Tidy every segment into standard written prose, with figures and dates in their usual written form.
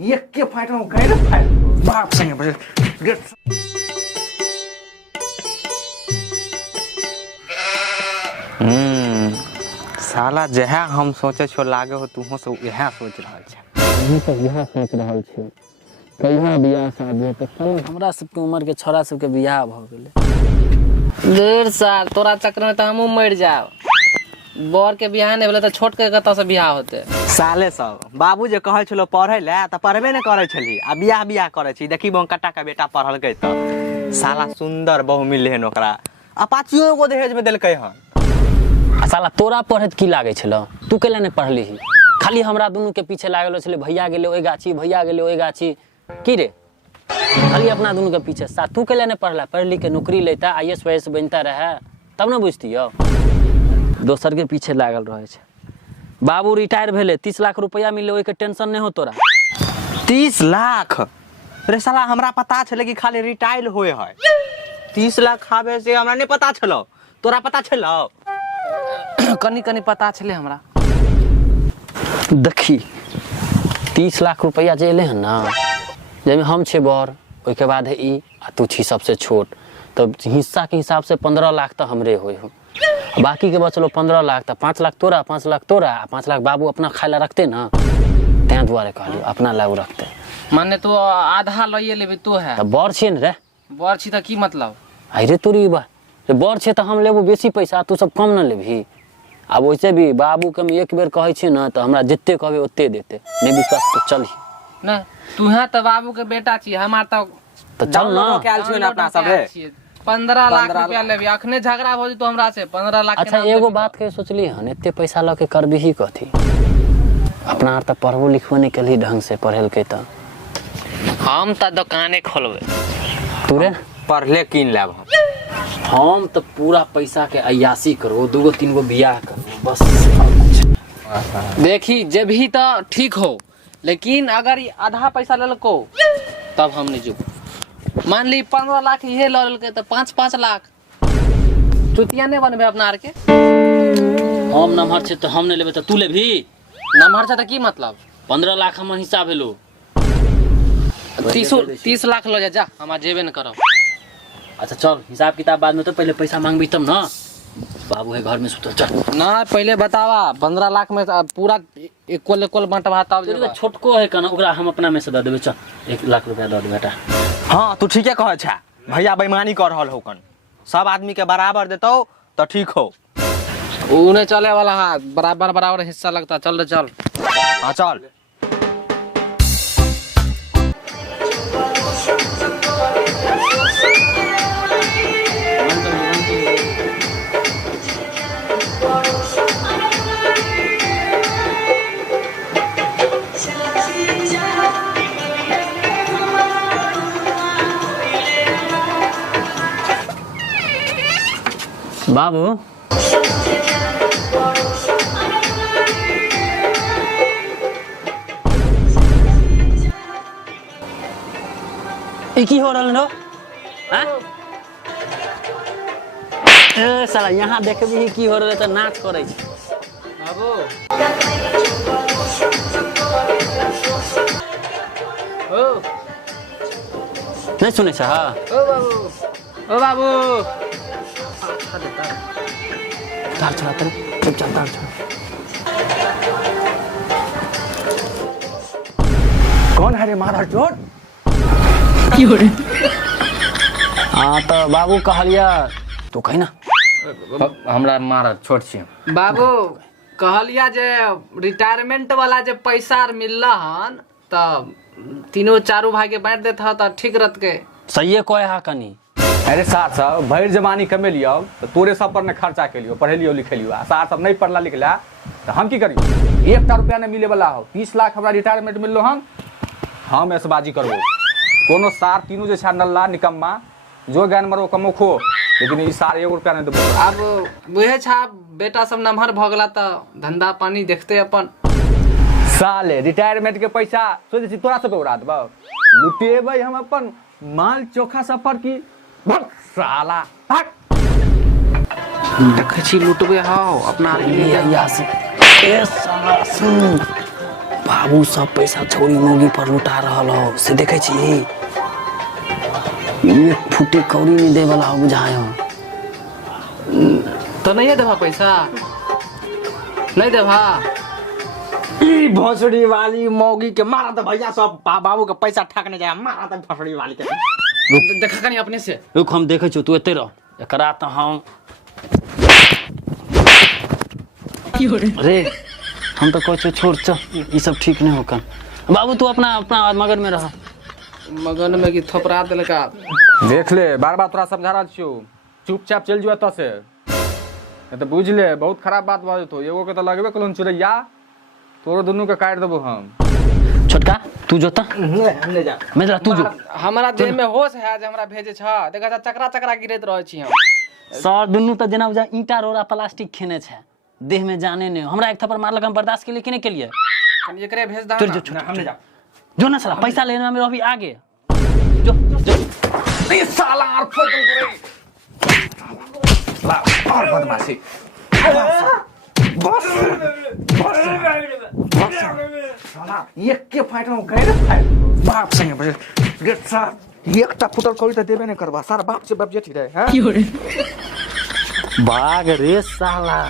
एक के फाइट में कहे ना फाइट बाप संगे बजे गेट साला जहाँ हम सोचे छो लागे हो तू से यह सोच रहा है। हम तो यह सोच रहा छे कहिया बियाह शादी होते साला हमरा सबके उम्र के छोरा सबके बियाह भ गेले 1.5 साल तोरा चक्कर में तो हमहू मर जाओ बर के बियाह नहीं भेले तो छोट के कत से बियाह होते साले सब बाबू जे कहै छलो पढ़ै ले त पढ़बे नै करै छली आ बियाह करे छी देखी बं कट्टा का बेटा पढ़लकै त साला सुंदर बहु मिलले हन ओकरा अपाचियो को दहेज में देलकै हन। साला तोरा पढ़त की लागे छलो तू केला नहीं पढ़ली खाली हमरा दुनू के पीछे लागल छले भैया गेले ओइ गाछी भैया गेले ओइ गाछी की रे खाली अपना दुनू के पीछे सा तू केला नहीं पढ़ला पढ़ लिख के नौकरी लेता आईएएस वाईएएस बनता रहे तब ना बुझतियो दोसर के पीछे लागल रहे छे। बाबू रिटायर भेले 30 लाख रुपया मिले ओइ के टेंशन नहीं हो तोरा 30 लाख रे साला हमरा पता छले कि खाली रिटायर होए है 30 लाख खाबे से हमरा नहीं पता छलो तोरा पता छलो कनी कनी पता छले हमरा देखी 30 लाख रुपया जे एले हन ना जब हम छे बर ओइ के बाद है ई आ तू छी सबसे छोट तब हिस्सा के हिसाब से 15 लाख तो हमरे होय हो बाकी के बचलो 15 लाख तो 5 लाख तोरा 5 लाख तोरा 5 लाख बाबू अपना खाइला रखते ना तै दुआरे कहलियो अपना लागू रखते माने तू आधा लइए लेबे तो है त बर छे न रे बर छी त की मतलब अरे तोरी बा रे बर छे त हम लेबो बेसी पैसा तू सब कम न लेबही अब वैसे भी बाबू के हम एक बेर कहै छी ना त हमरा जत्ते कहबे ओत्ते देते नहीं विश्वास तो चल ना तू है त बाबू के बेटा छी हमार त चल ना कैल छी ना अपना सबे 15 लाख रुपया लेबी अखने झगड़ा हो तो हमरा से 15 लाख अच्छा एगो बात के सोचली हन एत्ते पैसा ल के करबी ही कथी अपना त पढ़बो लिखबो नहीं कली ढंग से पढ़ेल के त हम त दुकाने खोलबे तू रे पढ़ले किन लेब हम तो पूरा पैसा के अयासी करो 2-3 गो बियाह करो बस देखी जब भी तो ठीक हो लेकिन अगर ये आधा पैसा ले लको तब हम नहीं जुब मान ली 15 लाख ये ले लके तो 5-5 लाख चुतिया नहीं बनबे अपना आर के हम नमहर छे तो हम नहीं लेबे तो तू लेबी नमहर छ त की मतलब 15 लाख हमर हिसाब भेलो 30 लाख लो जा हम जेबे न करब। अच्छा चल हिसाब किताब बाद में तो पहले पैसा मांगबी तब ना बाबू है घर में सुतल चल ना पहले बतावा 15 लाख में पूरा इक्वल बंटवा तब तेरे छोटको है कना ओकरा हम अपना में से द देबे चल 1 लाख रुपया द दे बेटा हाँ तू ठीके कहे छा भैया बेईमानी कर रहल हो कन सब आदमी के बराबर देतो तो ठीक हो उने चले वाला हाथ बराबर हिस्सा लगता चल रे चल हाँ चल बाबू की हो रहल नो हां ए साला यहाँ देखबी की हो रहल त नाच करे छै बाबू ओ नहीं सुने छ हां ओ बाबू तार चला तर चुप चल तार चला कौन है रे मारा चोट की हो रे हां तो बाबू कहलिया तू कहि ना हमरा मार छोट छी बाबू कहलिया जे रिटायरमेंट वाला जे पैसा मिलला हन त तीनों चारों भाई के बांट देता त ठीक रहत के सही कोई हा कनी अरे साथ सब भर जमानी कमे लियो तो तोरे सब पर ने खर्चा के लियो पढ़े लियो लिखे लियो साथ सब नहीं पढ़ला लिखला तो हम की करियो 1 रुपया नहीं मिले वाला हो 30 लाख हमरा रिटायरमेंट मिललो हम ऐसबाजी करबो कोनो सार तीनों जे छा नल्ला निकम्मा जो ज्ञान मरो कमो खो लेकिन ई सार 1 रुपया नहीं देबो अब वहे छा बेटा सब नमहर भ गेला त धंधा पानी देखते अपन साले रिटायरमेंट के पैसा सोचे छी तोरा सब उड़ा देबो लुटेबै हम अपन माल चोखा सफर की भग साला भाग देखे छी लुटबे हां अपना आर के या से ए साला सुन बाबू सब पैसा छोरी मौगी पर लुटा रहा हो से देखे छी एक फुटे कौड़ी नहीं दे वाला हो बुझाए हो तो नहीं देवा पैसा नहीं देवा ई भोसड़ी वाली मौगी के मारा तो भैया सब बाबू के पैसा ठकने जाए मारा तो भोसड़ी वाली के देखा कहीं अपने से रुक हम देखे छो तू एते रह एकरा तो हम अरे हम तो कहै छोड़ चल ये सब ठीक नहीं होकर बाबू तू अपना अपना मगन में रह मगन में कि थपरा दिलका देख ले बार बार तोरा समझा रहा छियो चुपचाप चल जो एतऽ से नहीं तो बुझ ले बहुत खराब बात भऽ जेतौ एगो के तो लगबे कलून चिड़ैया तोरो दुनू के काट देबो हम छोटका तू जोता हमने जा मेरा तू जो हमारा देह में होश है जे हमरा भेजे छ देखा चकरा चकरा गिरत रहै छी हम सर दुनू तो जना बुझा ईंटा रोड़ा प्लास्टिक खेने छे देह में जाने नहीं हमरा एक थप्पड़ मारलक हम बर्दाश्त के लिए कि नहीं के लिए कनी एकरे भेज दा तोर जो हमने जा जो ना साला पैसा लेने में अभी आगे जो जो ये साला और फोटो करे ला और बदमाशी बस साला एक के फाइट में गए फाइट बाप संगे बजे गेट सा एकटा फुटल कोई तो देबे नहीं करबा सारा बाप से बाप जेठी रहे हैं भाग रे साला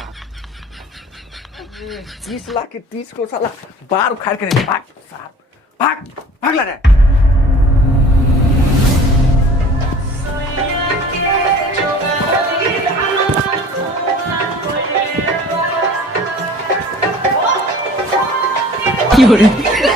30 लाख के 30 को साला बार उखाड़ के भाग साहब भाग भाग ला रे有人。